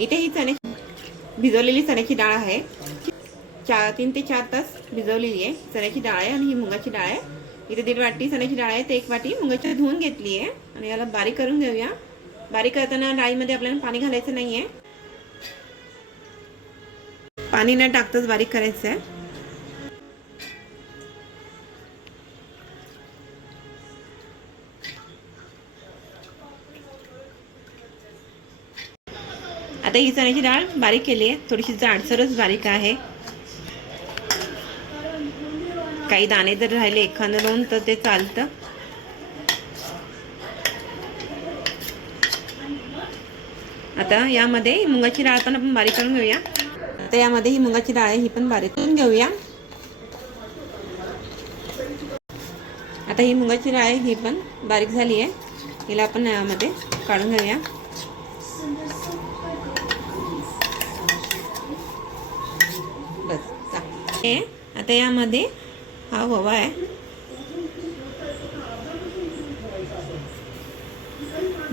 इथे ही चण्याची भिजवलेली चण्याची डाळ आहे. चार तीन ते चार तास भिजवलेली आहे. चण्याची डाळ आहे आणि ही मुगाची डाळ आहे. इथे दीड वाटी चण्याची डाळ आहे. ते एक वाटी मुगाची धुवून घेतली आहे. आणि याला बारीक करून घेऊया. बारीक करताना डाळीमध्ये आपल्याला पाणी घालायचं नाही आहे पाणी न टाकताच बारीक करायचं आहे आता ही चण्याची डाळ बारीक केली आहे. थोडीशी जाडसरच बारीक आहे. काही दाणे जर राहिले एखादं दोन तर ते चालतं. आता यामध्ये मुगाची डाळ पण आपण बारीक करून घेऊया. आता यामध्ये ही मुगाची डाळ आहे ही पण बारीक करून घेऊया. आता ही मुगाची डाळ आहे ही पण बारीक झाली आहे. हिला आपण यामध्ये काढून घेऊया. आहे. आता यामध्ये हा हवा आहे.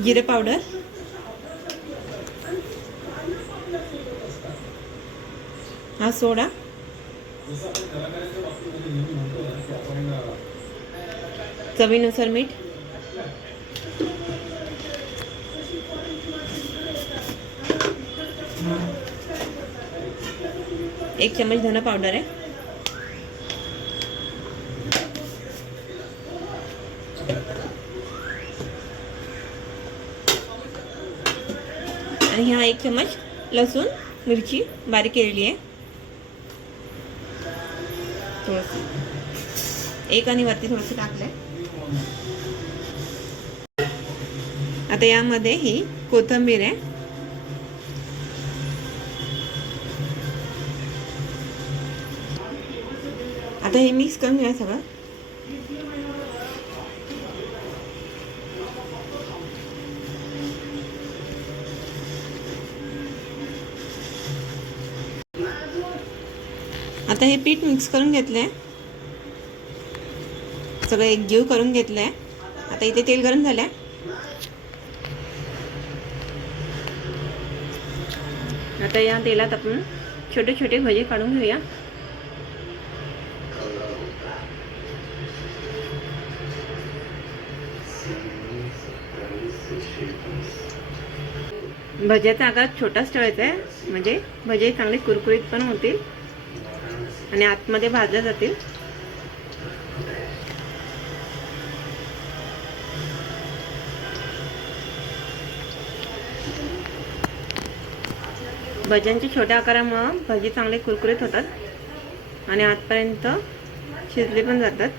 जिरे पावडर. हा सोडा. चवीनुसार मीठ. एक चम्मच धना पावडर आहे. आणि ह्या एक चम्मच लसूण मिरची बारीक केलेली आहे. थोडस. एक आणि वरती थोडंसं टाकलंय. आता यामध्ये ही कोथिंबीर आहे. आता हे मिक्स करून घ्या सगळं. आता हे पीठ मिक्स करून घेतलं आहे सगळं एकजीव करून घेतलं आहे आता इथे तेल गरम झालं आहे आता या तेलात आपण छोटे छोटे भजे काढून घेऊया. भज्याचा आकार छोटाच ठेवायचा आहे. म्हणजे भजे चांगले कुरकुरीत पण होतील. आणि आतमध्ये भाजल्या जातील. भज्यांचे छोट्या आकारामुळं भजी चांगले कुरकुरीत होतात आणि आतपर्यंत शिजले पण जातात.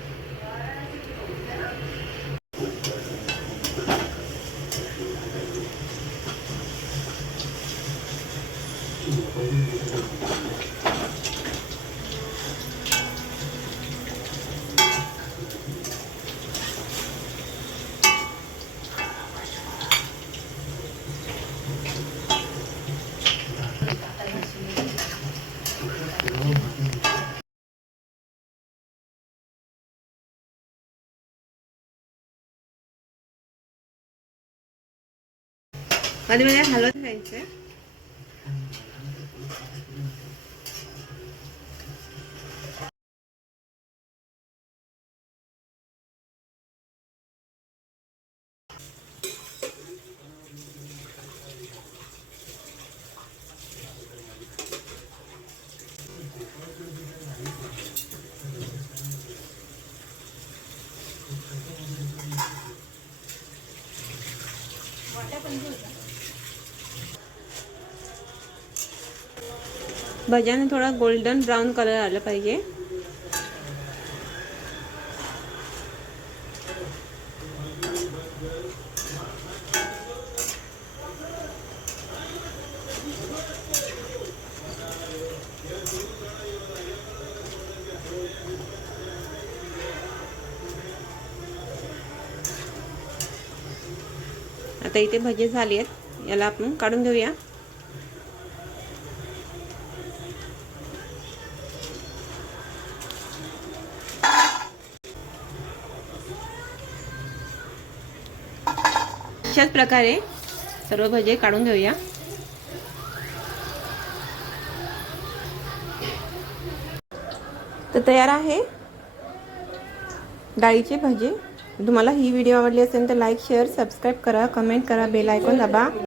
મધુમેલા હાલો થાય છે. भज्याने थोडा गोल्डन ब्राऊन कलर आला पाहिजे. आता इथे भजी झाली आहेत. याला आपण काढून घेऊया. अशाच प्रकारे सर्व भजे काढून घेऊया. तर तयार आहे. डाळीचे भजे. तुम्हाला ही व्हिडिओ आवडली असेल तर लाईक शेअर सबस्क्राईब करा. कमेंट करा. बेल आयकॉन दाबा.